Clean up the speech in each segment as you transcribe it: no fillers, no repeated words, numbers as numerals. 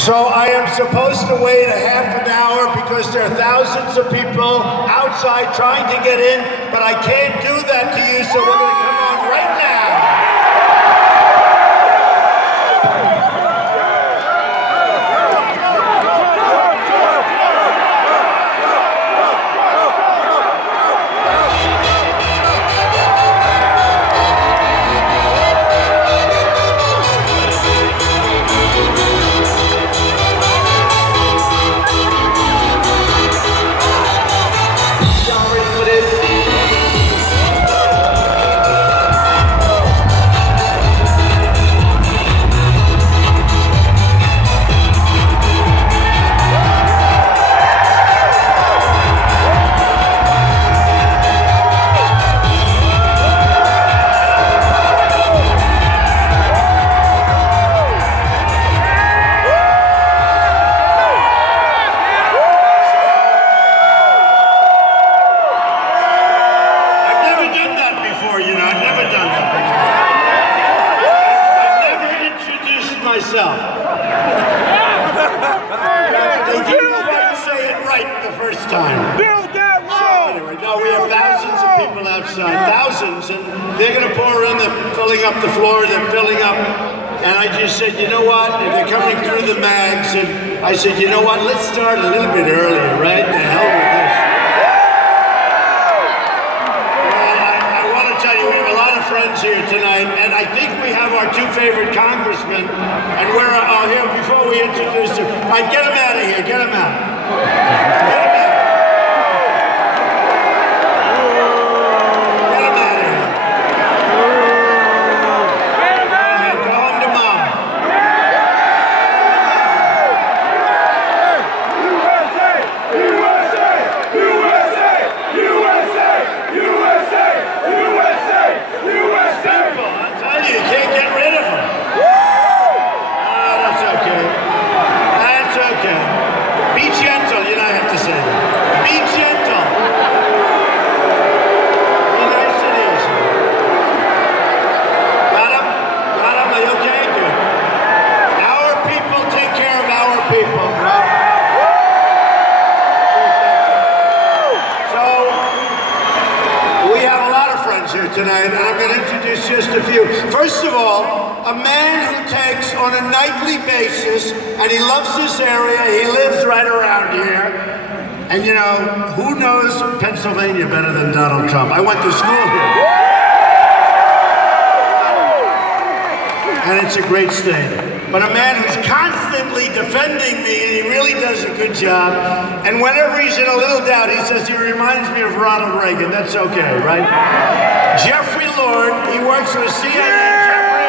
So I am supposed to wait a half an hour because there are thousands of people outside trying to get in, but I can't do that to you, so we're going to come on right now. Thousands, and they're going to pour in, they're filling up the floor, they're filling up, and I just said, you know what, and they're coming through the mags, and I said, you know what, let's start a little bit earlier, right? The hell with this. Well, I want to tell you, we have a lot of friends here tonight, and I think we have our two favorite congressmen, and we're here before we introduce them. All right, get them out of here, get them out. Get them out. Tonight, and I'm going to introduce just a few. First of all, a man who takes on a nightly basis, and he loves this area, he lives right around here, and you know, who knows Pennsylvania better than Donald Trump? I went to school here. And it's a great state. But a man who's constantly defending me, and he really does a good job, and whenever he's in a little doubt, he says he reminds me of Ronald Reagan. That's okay, right? Jeffrey Lord, he works for CNN. Jeffrey!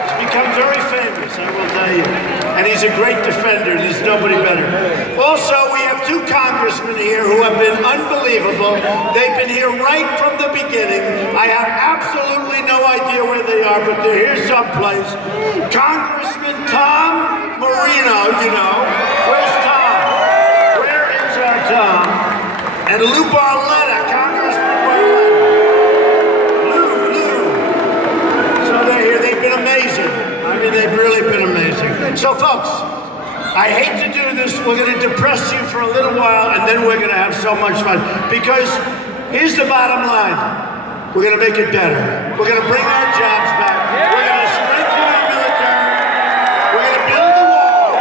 He's become very famous, I will tell you. And he's a great defender. There's nobody better. Also, we have two congressmen here who have been unbelievable. They've been here right from the beginning. I have absolutely no idea where they are, but they're here someplace. Congressman Tom Marino, you know. Where's Tom? Where is our Tom? And Lou Barletta, Congressman Barletta. Lou. So they're here. They've been amazing. I mean, they've really been amazing. So, folks, I hate to do this. We're going to depress you for a little while, and then we're going to have so much fun. Because here's the bottom line. We're going to make it better. We're going to bring our jobs back. We're going to strengthen our military. We're going to build a wall.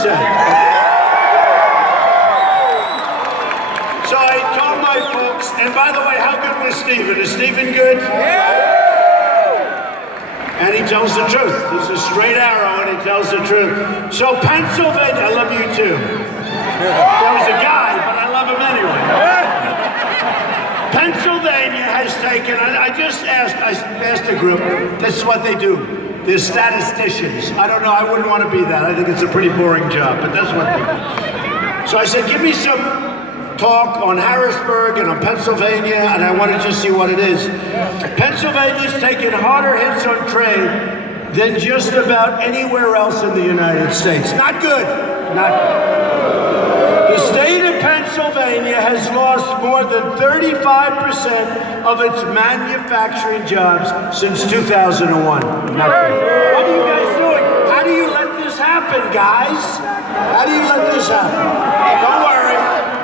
So I told my folks, and by the way, how good was Stephen? Is Stephen good? Yeah. And he tells the truth. He's a straight arrow and he tells the truth. So Pennsylvania, I love you too. There was a guy, but I love him anyway. Pennsylvania has taken, I asked a group, this is what they do. They're statisticians. I don't know, I wouldn't want to be that. I think it's a pretty boring job, but that's what they do. So I said, give me some talk on Harrisburg and on Pennsylvania, and I want to just see what it is. Pennsylvania's taken harder hits on trade than just about anywhere else in the United States. Not good. Not good. The state of Pennsylvania has lost more than 35% of its manufacturing jobs since 2001. Not good. What are you guys doing? How do you let this happen, guys? How do you let this happen? Don't worry.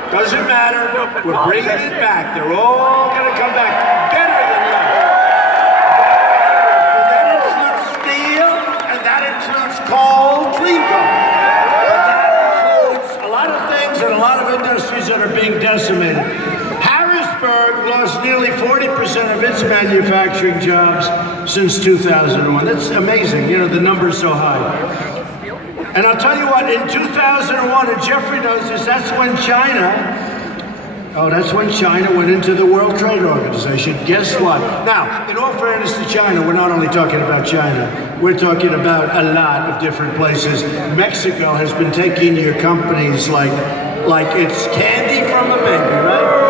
Doesn't matter. We're bringing it back. They're all going to come back better than that. And that includes steel, and that includes coal, clean coal. But that includes a lot of things and a lot of industries that are being decimated. Harrisburg lost nearly 40% of its manufacturing jobs since 2001. That's amazing. You know, the number's so high. And I'll tell you what, in 2001, and Jeffrey knows this, that's when China went into the World Trade Organization. Guess what? Now, in all fairness to China, we're not only talking about China, we're talking about a lot of different places. Mexico has been taking your companies like it's candy from a baby, right?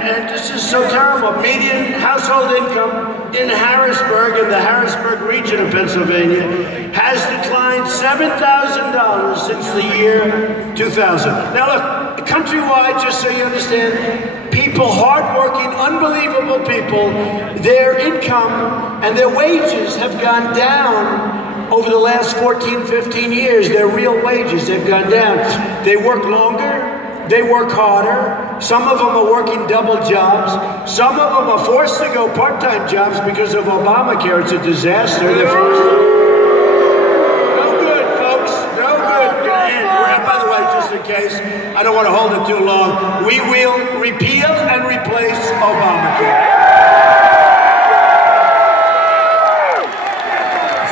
And this is so terrible, median household income in Harrisburg, in the Harrisburg region of Pennsylvania, has declined $7,000 since the year 2000. Now look, countrywide, just so you understand, people, hardworking, unbelievable people, their income and their wages have gone down over the last 14, 15 years. Their real wages have gone down. They work longer. They work harder. Some of them are working double jobs. Some of them are forced to go part-time jobs because of Obamacare. It's a disaster. They're forced to. No good, folks. No good. And by the way, just in case, I don't want to hold it too long, we will repeal and replace Obamacare.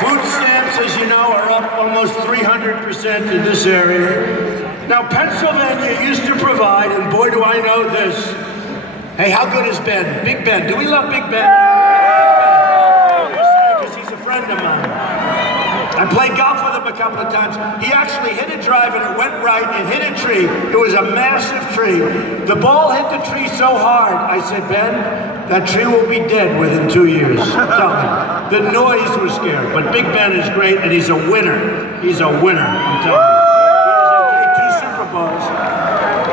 Food stamps, as you know, are up almost 300% in this area. Now, Pennsylvania used to provide, and boy, do I know this. Hey, how good is Ben? Big Ben. Do we love Big Ben? Because he's a friend of mine. I played golf with him a couple of times. He actually hit a drive, and it went right and hit a tree. It was a massive tree. The ball hit the tree so hard, I said, Ben, that tree will be dead within 2 years. Tell me. The noise was scary. But Big Ben is great, and he's a winner. He's a winner, I'm telling you.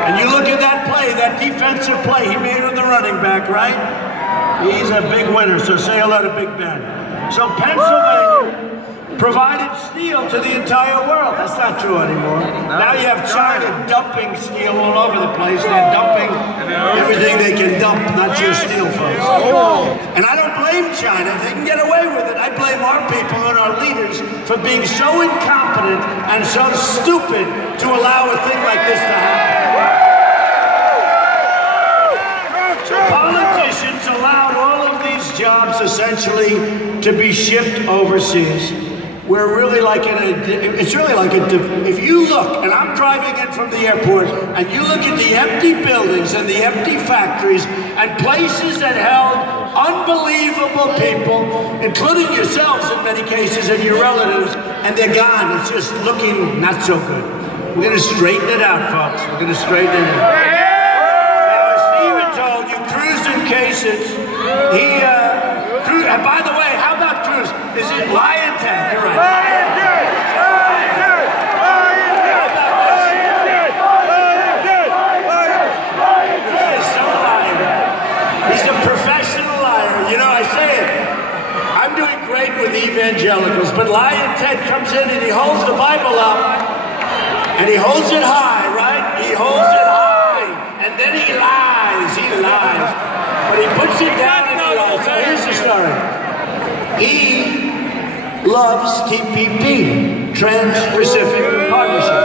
And you look at that play, that defensive play he made on the running back, right? He's a big winner, so say hello to Big Ben. So Pennsylvania provided steel to the entire world. That's not true anymore. Now you have China dumping steel all over the place. They're dumping everything they can dump, not just steel, folks. And I don't blame China. They can get away with it. I blame our people and our leaders for being so incompetent and so stupid to allow a thing like this to happen. So politicians allowed all of these jobs essentially to be shipped overseas. We're really like it's really like if you look, and I'm driving in from the airport, and you look at the empty buildings and the empty factories and places that held unbelievable people, including yourselves in many cases and your relatives, and they're gone. It's just looking not so good. We're going to straighten it out, folks. We're going to straighten it out. Now, as Stephen told you, Cruz in cases, and by the way, how about Cruz? Is it Lion Ted? You're right. Lion Ted! Lion Ted! Lion Ted! Lion Ted! He's so liar. He's a professional liar. You know, I say it. I'm doing great with evangelicals, but Lion Ted comes in and he holds the Bible up, and he holds it high, right? He holds it high, and then he lies. He lies. But he puts it down and he lies. So here's the story. He loves TPP, Trans-Pacific Partnership.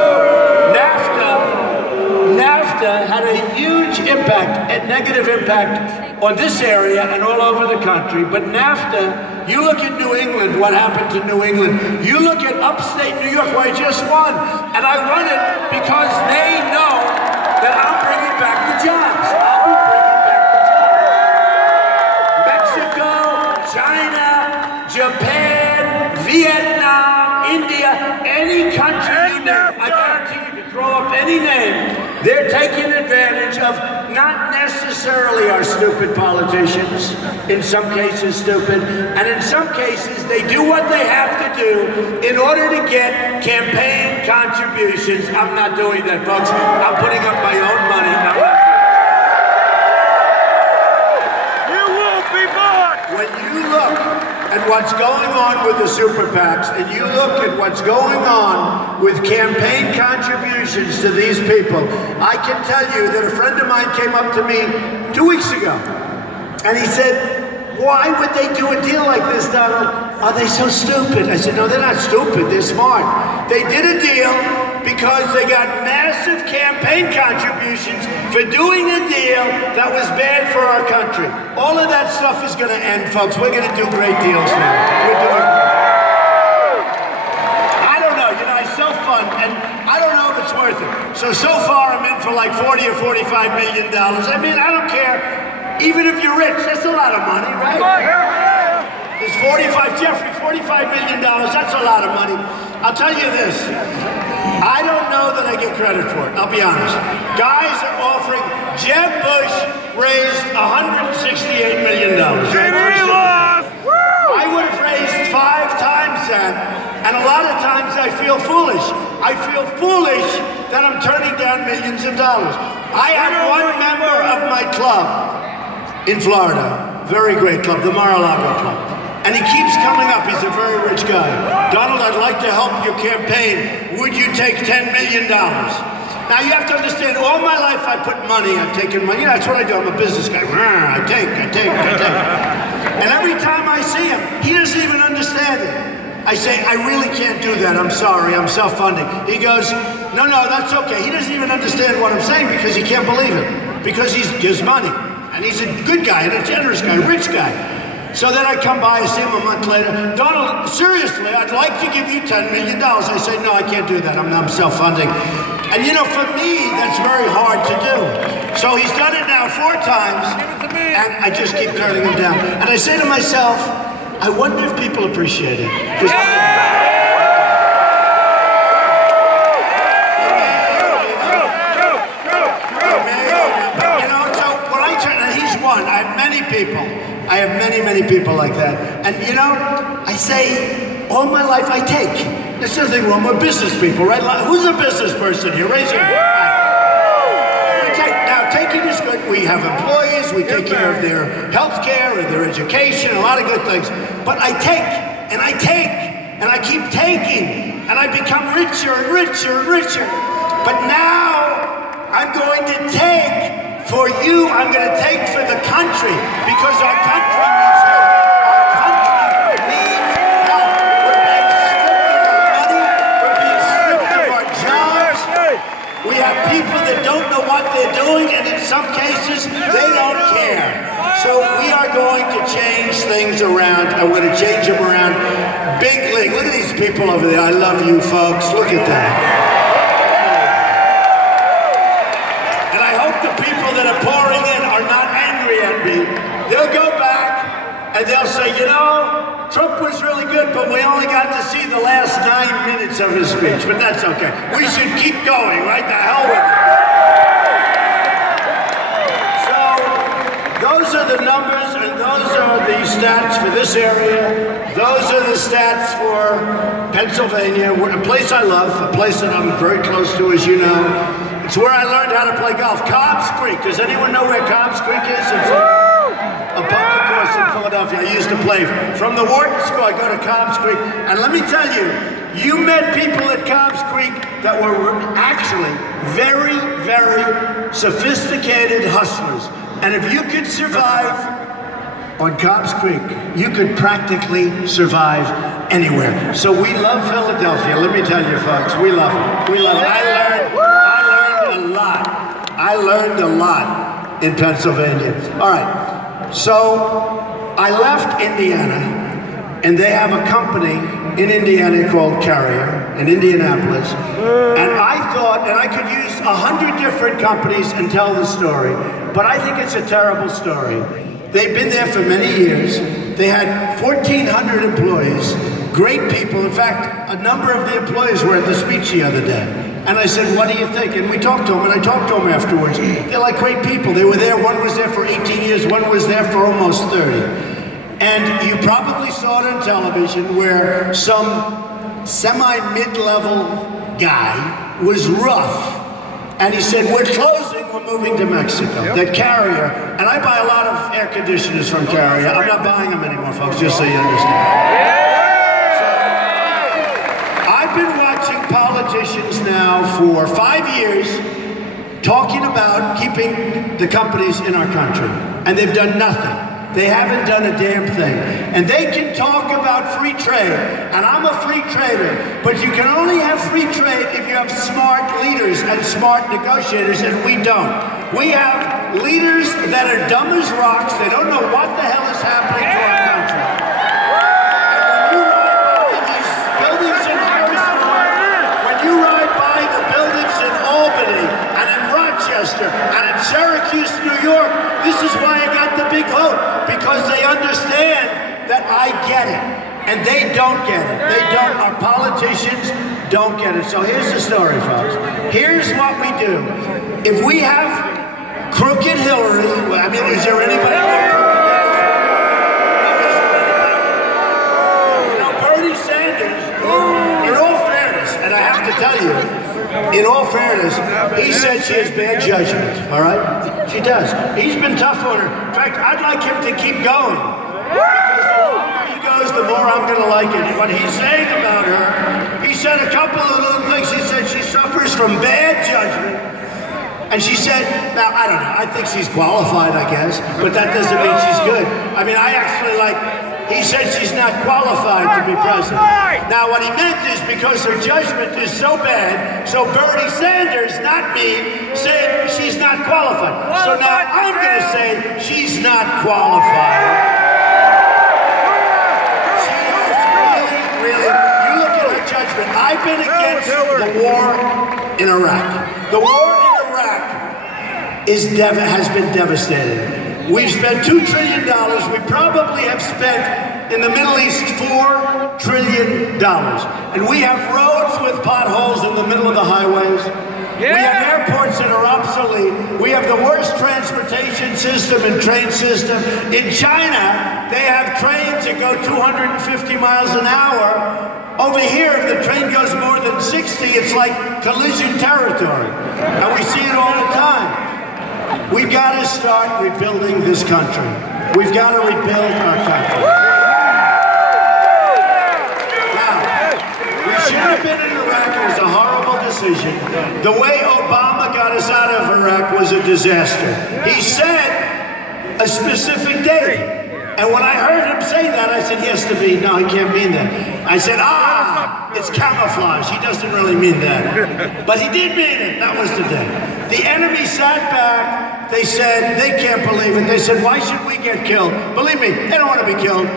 NAFTA had a huge impact, a negative impact on this area and all over the country. But NAFTA, you look at New England, what happened to New England. You look at upstate New York, where I just won. And I won it because they know that I'm bringing back the jobs. I'll be bringing back the jobs. Mexico, China, Japan, Vietnam, India, any country you name, I guarantee you can throw any name, they're taking advantage of not necessarily our stupid politicians, in some cases stupid, and in some cases they do what they have to do in order to get campaign contributions. I'm not doing that, folks. I'm putting up my own money. You won't be bought! When you look at what's going on with the super PACs, and you look at what's going on with campaign contributions to these people, I can tell you that a friend of mine came up to me 2 weeks ago, and he said, why would they do a deal like this, Donald? Are they so stupid? I said, no, they're not stupid, they're smart. They did a deal because they got massive campaign contributions for doing a deal that was bad for our country. All of that stuff is going to end, folks. We're going to do great deals now. We're doing I don't know, I self-fund, and I don't know if it's worth it. So far I'm in for like $40 or $45 million. I mean, I don't care. Even if you're rich, that's a lot of money, right? It's Jeffrey, $45 million, that's a lot of money. I'll tell you this, I don't know that I get credit for it, I'll be honest. Guys are offering, Jeb Bush raised $168 million. I would have raised 5 times that, and a lot of times I feel foolish. I feel foolish that I'm turning down millions of dollars. I have one member of my club in Florida, very great club, the Mar-a-Lago Club. And he keeps coming up, he's a very rich guy. Donald, I'd like to help your campaign. Would you take $10 million? Now you have to understand, all my life I put money, I've taken money, that's what I do, I'm a business guy. I take. And every time I see him, he doesn't even understand it. I say, I really can't do that, I'm sorry, I'm self-funding. He goes, no, that's okay. He doesn't even understand what I'm saying because he can't believe it. Because he gives money. And he's a good guy, and a generous guy, a rich guy. So then I come by, I see him a month later. Donald, seriously, I'd like to give you $10 million. I say, no, I can't do that. I'm self-funding. And for me, that's very hard to do. So he's done it now 4 times, and I just keep turning him down. And I say to myself, I wonder if people appreciate it. I have many people like that. And I say, all my life I take. There's nothing wrong with business people, right? Who's a business person here? Raise your hand. Now, taking is good. We have employees, we take care of their health care and their education, a lot of good things. But I take, and I keep taking, and I become richer and richer and richer. But now, I'm going to take for you, I'm going to take for the country, because our country needs help. Our country needs help. We're being stripped of our money, we're being stripped of our jobs. We have people that don't know what they're doing, and in some cases, they don't care. So we are going to change things around. I'm going to change them around. Big league. Look at these people over there. I love you folks. Look at that. That are pouring in are not angry at me. They'll go back and they'll say, Trump was really good, but we only got to see the last 9 minutes of his speech. But that's okay. We should keep going, right? The hell with it. So those are the numbers, and those are the stats for this area. Those are the stats for Pennsylvania, a place I love, a place that I'm very close to, as you know. It's where I learned how to play golf. Cobb's Creek. Does anyone know where Cobb's Creek is? It's a public course in Philadelphia. I used to play. From the Wharton School, I go to Cobb's Creek. And let me tell you, you met people at Cobb's Creek that were actually very, very sophisticated hustlers. And if you could survive on Cobb's Creek, you could practically survive anywhere. So we love Philadelphia. Let me tell you, folks, we love it. We love it. I learned a lot in Pennsylvania. All right, so I left Indiana, and they have a company in Indiana called Carrier in Indianapolis. And I thought, and I could use 100 different companies and tell the story, but I think it's a terrible story. They've been there for many years. They had 1,400 employees. great people. In fact, a number of the employees were at the speech the other day. And I said, what do you think? And we talked to them, and I talked to them afterwards. They're like great people. They were there. One was there for 18 years. One was there for almost 30. And you probably saw it on television where some semi-mid-level guy was rough. And he said, we're closing, we're moving to Mexico. Yep. That Carrier, and I buy a lot of air conditioners from Carrier. I'm not buying them anymore, folks, just so you understand. So, I've been watching politicians now for 5 years talking about keeping the companies in our country. And they've done nothing. They haven't done a damn thing. And they can talk about free trade, and I'm a free trader, but you can only have free trade if you have smart leaders and smart negotiators, and we don't. We have leaders that are dumb as rocks. They don't know what the hell is happening to our country. And when you ride by these buildings in Harrisburg, when you ride by the buildings in Albany, and in Rochester, and in Syracuse, New York, this is why I got the big vote. Because they understand that I get it, and they don't get it. They don't. Our politicians don't get it. So here's the story, folks. Here's what we do. If we have crooked Hillary, I mean, is there anybody more crooked than Hillary? You know, Bernie Sanders, in all fairness, and I have to tell you, in all fairness, he said she has bad judgment, all right? She does. He's been tough on her. In fact, I'd like him to keep going. Because the longer he goes, the more I'm going to like it. What he's saying about her, he said a couple of little things. He said she suffers from bad judgment. And she said, now, I don't know, I think she's qualified, I guess, but that doesn't mean she's good. I mean, I actually he said she's not qualified to be president. Now, what he meant is because her judgment is so bad, so Bernie Sanders, not me, said she's not qualified. So now I'm going to say she's not qualified. She is really, you look at her judgment. I've been against the war in Iraq. The war in Iraq has been devastating. We've spent $2 trillion. We probably have spent in the Middle East $4 trillion. And we have roads with potholes in the middle of the highways. Yeah. We have airports that are obsolete. We have the worst transportation system and train system. In China, they have trains that go 250 miles an hour. Over here, if the train goes more than 60, it's like collision territory. And we see it all the time. We've got to start rebuilding this country. We've got to rebuild our country. Now, we shouldn't have been in Iraq. It was a horrible decision. The way Obama got us out of Iraq was a disaster. He said a specific date. And when I heard him say that, I said, yes, to be. No, he can't mean that. I said, it's camouflage. He doesn't really mean that. But he did mean it. That was the day. The enemy sat back. They said, they can't believe it. They said, why should we get killed? Believe me, they don't want to be killed.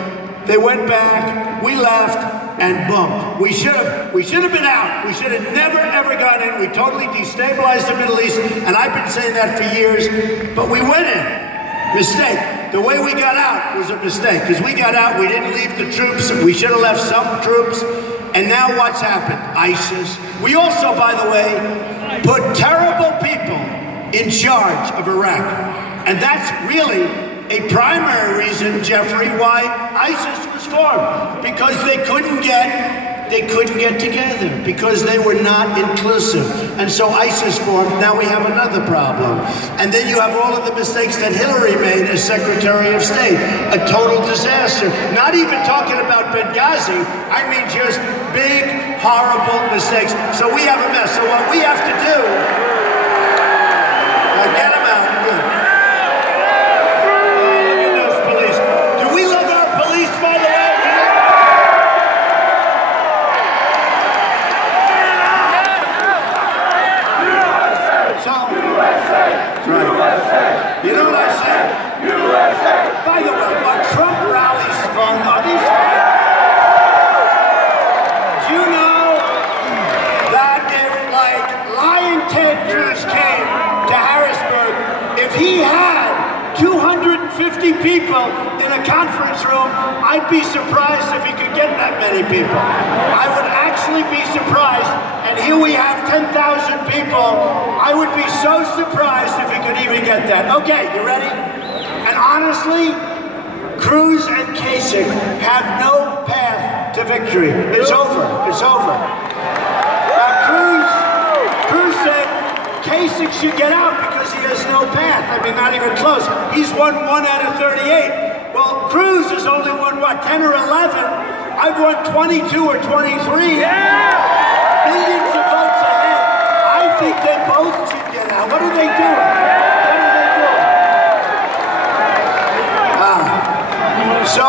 They went back, we left, and boom. We should have been out. We should have never, ever gotten in. We totally destabilized the Middle East, and I've been saying that for years, but we went in. Mistake. The way we got out was a mistake, because we got out, we didn't leave the troops. We should have left some troops. And now what's happened? ISIS. We also, by the way, put terrible people in charge of Iraq. And that's really a primary reason, Jeffrey, why ISIS was formed. Because they couldn't get together, because they were not inclusive. And so ISIS formed. Now we have another problem. And then you have all of the mistakes that Hillary made as Secretary of State. A total disaster. Not even talking about Benghazi. I mean just big, horrible mistakes. So we have a mess. So what we have to do, get them out. Good. Look at those police. Do we love our police, by the way? You know what I said? USA! By the way, what Trump rallies from are these... Do you know that if, like, Lion Ted people in a conference room, I'd be surprised if he could get that many people. I would actually be surprised, and here we have 10,000 people. I would be so surprised if he could even get that. Okay, you ready? And honestly, Cruz and Kasich have no path to victory. It's over. It's over. Cruz said Kasich should get out because he has no path. I mean, not even close. He's won 1 out of 38. Well, Cruz has only won, what, 10 or 11? I've won 22 or 23. Yeah! Millions of votes ahead. I think they both should get out. What are they doing? What are they doing? So,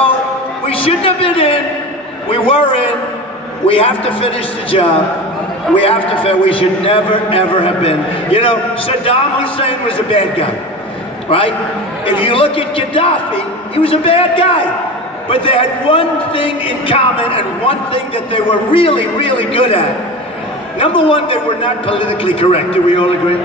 we shouldn't have been in. We were in. We have to finish the job. We have to finish. We should never, ever have been. You know, Saddam Hussein was a bad guy, right? If you look at Gaddafi, he was a bad guy. But they had one thing in common and one thing that they were really, really good at. Number one, they were not politically correct. Do we all agree?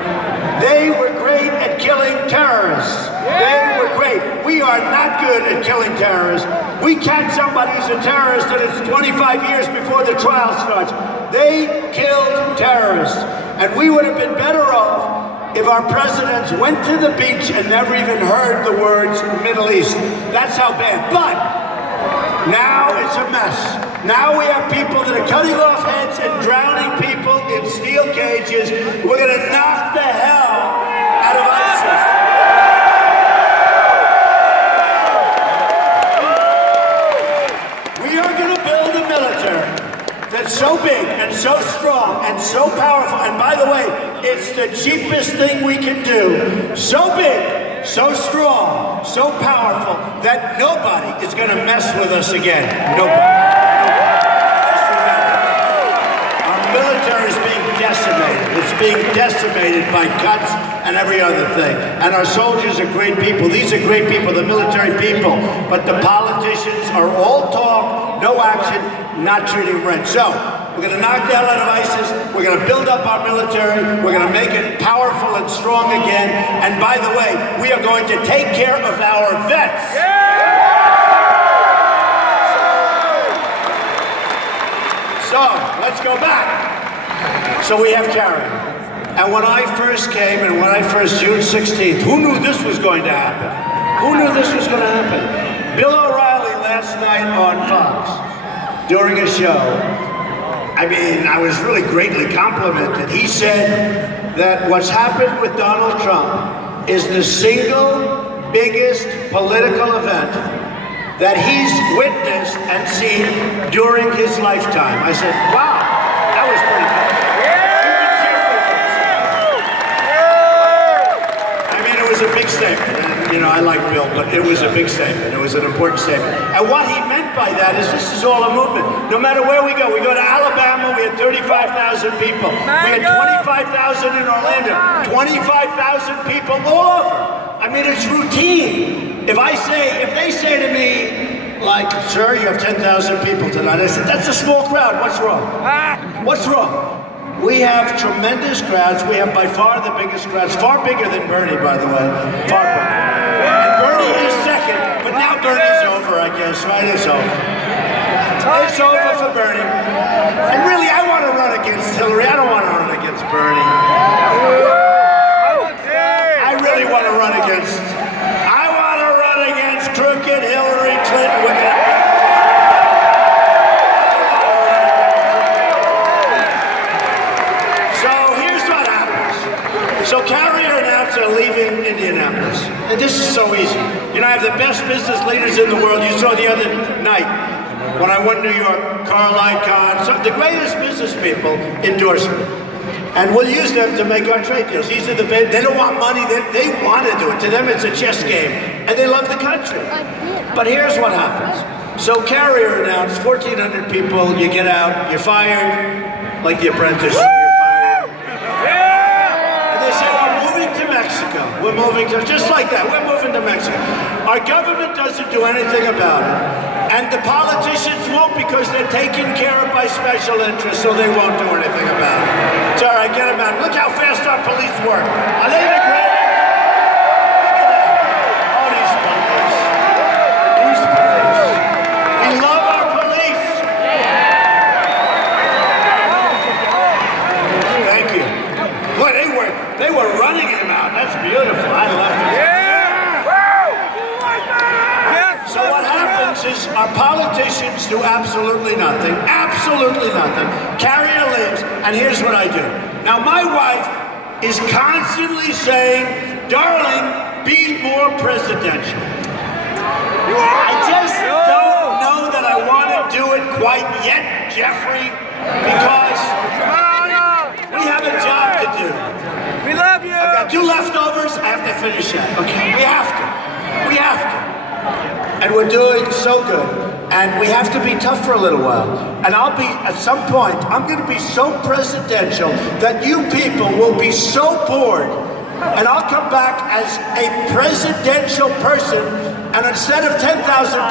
They were great at killing terrorists. They were great. We are not good at killing terrorists. We catch somebody who's a terrorist and it's 25 years before the trial starts. They killed terrorists. And we would have been better off if our presidents went to the beach and never even heard the words Middle East. That's how bad. But now it's a mess. Now we have people that are cutting off heads and drowning people in steel cages. We're going to knock the hell out of ISIS. We are going to build a military that's so big and so strong and so powerful. And by the way, it's the cheapest thing we can do. So big, so strong, so powerful that nobody is going to mess with us again. Nobody. Our military is being decimated. It's being decimated by cuts and every other thing. And our soldiers are great people. These are great people, the military people. But the politicians are all talk, no action, not treating Brent. So, we're going to knock the hell out of ISIS. We're going to build up our military. We're going to make it powerful and strong again. And by the way, we are going to take care of our vets. So, let's go back. So we have Carrie. And when I first came, and when I first, June 16th, who knew this was going to happen? Who knew this was going to happen? Bill O'Reilly last night on Fox, during a show, I mean, I was really greatly complimented. He said that what's happened with Donald Trump is the single biggest political event that he's witnessed and seen during his lifetime. I said, wow, that was pretty good. I mean, it was a big statement. And, you know, I like Bill, but it was a big statement. It was an important statement. And what he meant by that is this is all a movement. No matter where we go to Alabama, we had 35,000 people. We had 25,000 in Orlando, 25,000 people all over. I mean, it's routine. If they say to me, like, sir, you have 10,000 people tonight, I said, that's a small crowd. What's wrong? What's wrong? We have tremendous crowds. We have by far the biggest crowds, far bigger than Bernie, by the way. Far bigger. And Bernie is second, but now Bernie's over, I guess, right? It's over. It's over for Bernie. And really, I want to run against Hillary. I don't want to run against Bernie. I really want to run against crooked Hillary Clinton with that. So here's what happens. So Carrier announced they're leaving Indianapolis. And this is so easy. You know, I have the best business leaders in the world. You saw the other night when I went to New York, Carl Icahn, some of the greatest business people endorse me. And we'll use them to make our trade deals. These are they don't want money, they want to do it. To them, it's a chess game. And they love the country. But here's what happens. So Carrier announced 1,400 people, you get out, you're fired, like The Apprentice, you're fired. And they said, we're moving to Mexico. We're moving to, just like that, we're moving to Mexico. Our government doesn't do anything about it. And the politicians won't because they're taken care of by special interests, so they won't do anything about it. It's all right, get them out. Look how fast our police work. Are they the greatest? Look at that. All these police. our politicians do absolutely nothing. Absolutely nothing. Carrier lives, and here's what I do. Now, my wife is constantly saying, darling, be more presidential. I just don't know that I want to do it quite yet, Jeffrey, because we have a job to do. We love you. I've got 2 leftovers. I have to finish that. Okay, we have to. We have to. And we're doing so good. And we have to be tough for a little while. And I'll be, at some point, I'm going to be so presidential that you people will be so bored. And I'll come back as a presidential person, and instead of 10,000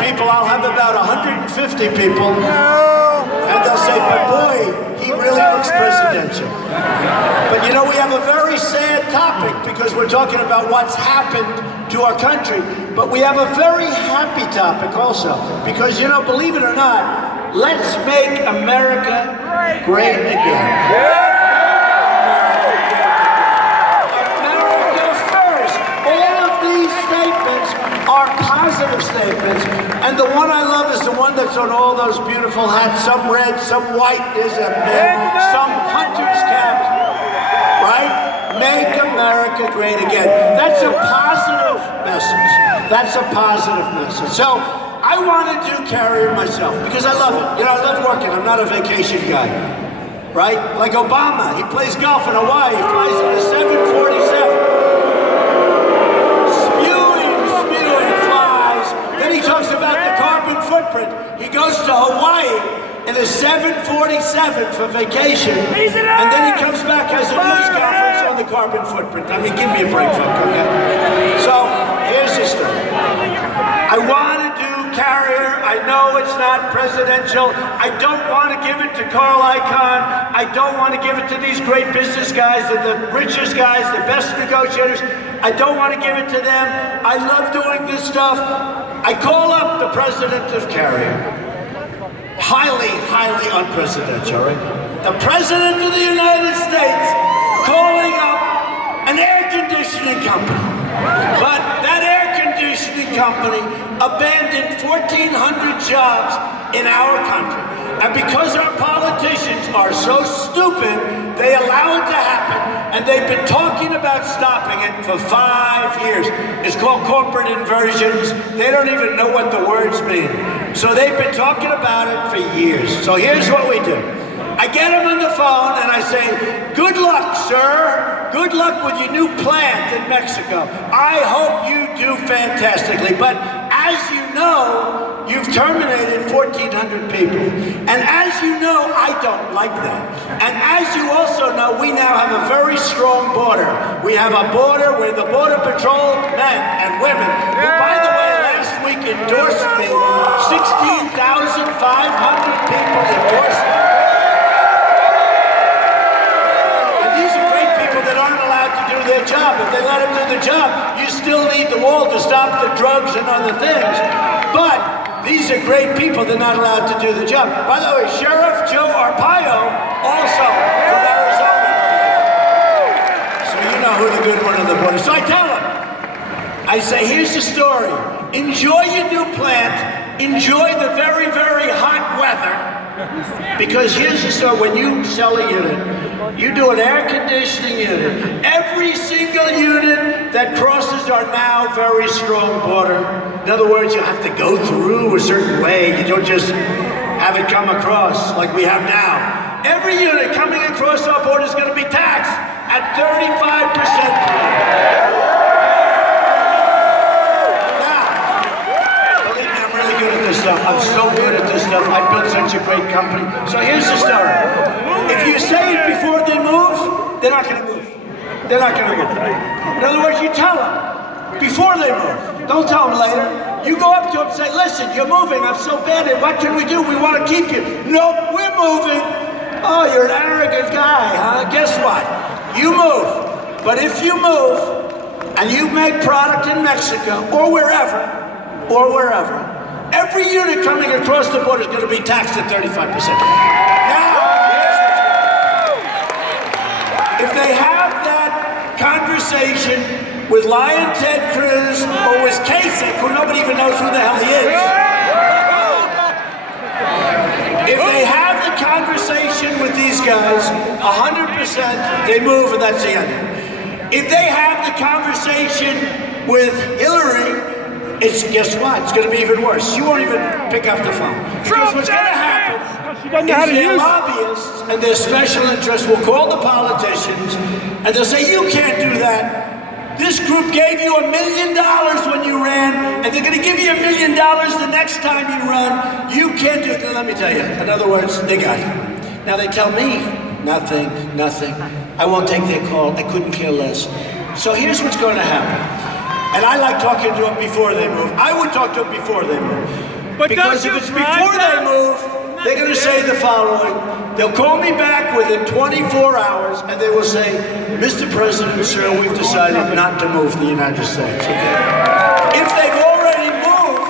people, I'll have about 150 people. And they'll say, but boy, he really looks presidential. But you know, we have a very sad topic because we're talking about what's happened to our country. But we have a very happy topic also. Because, you know, believe it or not, let's make America great again. Are positive statements, and the one I love is the one that's on all those beautiful hats, some red, some white, there's a some hunter's cap, right? Make America great again. That's a positive message. That's a positive message. So I want to do Carrier myself because I love it. You know, I love working. I'm not a vacation guy, right? Like Obama, he plays golf in Hawaii. He flies in a 747. He talks about the carbon footprint. He goes to Hawaii in a 747 for vacation, and then he comes back, has a news conference on the carbon footprint. I mean, give me a break, folks, okay? So, here's the story. I want to do Carrier. I know it's not presidential. I don't want to give it to Carl Icahn. I don't want to give it to these great business guys, the richest guys, the best negotiators. I don't want to give it to them. I love doing this stuff. I call up the president of Carrier. Highly, highly unprecedented, right? The president of the United States calling up an air conditioning company. But that air conditioning company abandoned 1,400 jobs in our country. And because our politicians are so stupid, they allow it to happen, and they've been talking about stopping it for 5 years. It's called corporate inversions. They don't even know what the words mean. So they've been talking about it for years. So here's what we do. I get them on the phone and I say, good luck, sir. Good luck with your new plant in Mexico. I hope you do fantastically. But as you know, you've terminated 1,400 people. And as you know, I don't like that. And as you also know, we now have a very strong border. We have a border where the Border Patrol men and women, who, by the way, last week endorsed me, 16,500 people endorsed me. That aren't allowed to do their job. If they let them do the job, you still need the wall to stop the drugs and other things. But these are great people. They're not allowed to do the job. By the way, Sheriff Joe Arpaio, also from Arizona. So you know who the good one on the border. So I tell them, I say, here's the story. Enjoy your new plant. Enjoy the very, very hot weather. Because here's the story. When you sell a unit, you do an air conditioning unit. Every single unit that crosses our now very strong border. In other words, you have to go through a certain way. You don't just have it come across like we have now. Every unit coming across our border is going to be taxed at 35%. I'm so good at this stuff. I built such a great company. So here's the story. If you say it before they move, they're not going to move. They're not going to move. In other words, you tell them before they move. Don't tell them later. You go up to them and say, listen, you're moving. I'm so bad at it. What can we do? We want to keep you. Nope, we're moving. Oh, you're an arrogant guy, huh? Guess what? You move. But if you move and you make product in Mexico or wherever, every unit coming across the border is going to be taxed at 35%. Now, if they have that conversation with Lion Ted Cruz or with Kasich, who nobody even knows who the hell he is, If they have the conversation with these guys, 100%, they move and that's the end. If they have the conversation with Hillary, guess what? It's going to be even worse. She won't even pick up the phone. Because what's going to happen is their lobbyists and their special interests will call the politicians and they'll say, you can't do that. This group gave you $1 million when you ran, and they're going to give you $1 million the next time you run. You can't do it. Let me tell you. In other words, they got it. Now they tell me, nothing. I won't take their call. I couldn't care less. So here's what's going to happen. And I like talking to them before they move. I would talk to them before they move. But because if it's before they move, they're going to say the following. They'll call me back within 24 hours and they will say, Mr. President, sir, we've decided not to move the United States. Okay? If they've already moved,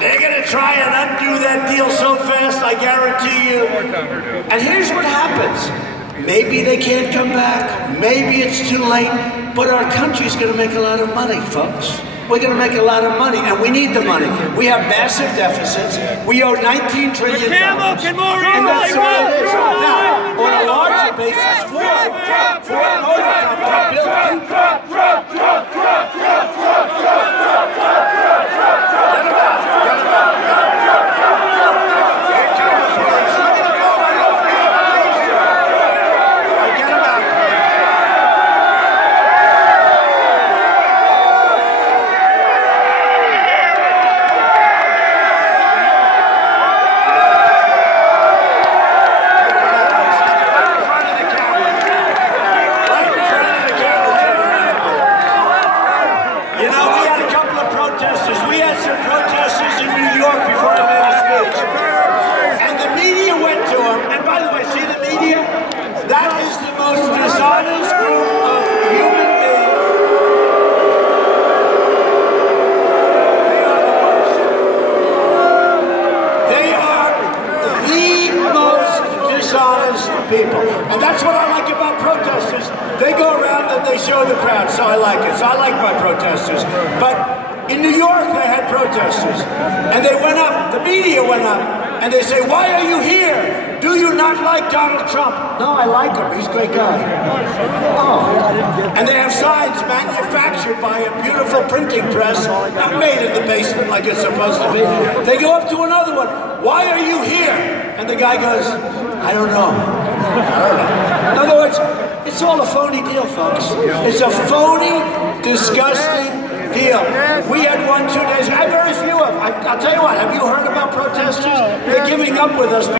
they're going to try and undo that deal so fast, I guarantee you. And here's what happens. Maybe they can't come back. Maybe it's too late. But our country's going to make a lot of money, folks. We're going to make a lot of money, and we need the money. We have massive deficits. We owe $19 trillion. And that's the way it is. Now, on a larger basis, Ford people. And that's what I like about protesters. They go around and they show the crowd, so I like it. So I like my protesters. But in New York, they had protesters. And they went up, the media went up, and they say, why are you here? Do you not like Donald Trump? No, I like him. He's a great guy. Oh. And they have signs manufactured by a beautiful printing press, not made in the basement like it's supposed to be. They go up to another one. Why are you here? And the guy goes, I don't know. In other words, it's all a phony deal, folks. It's a phony, disgusting deal. We had one 2 days. I have very few of them. I'll tell you what, have you heard about protesters? They're giving up with us.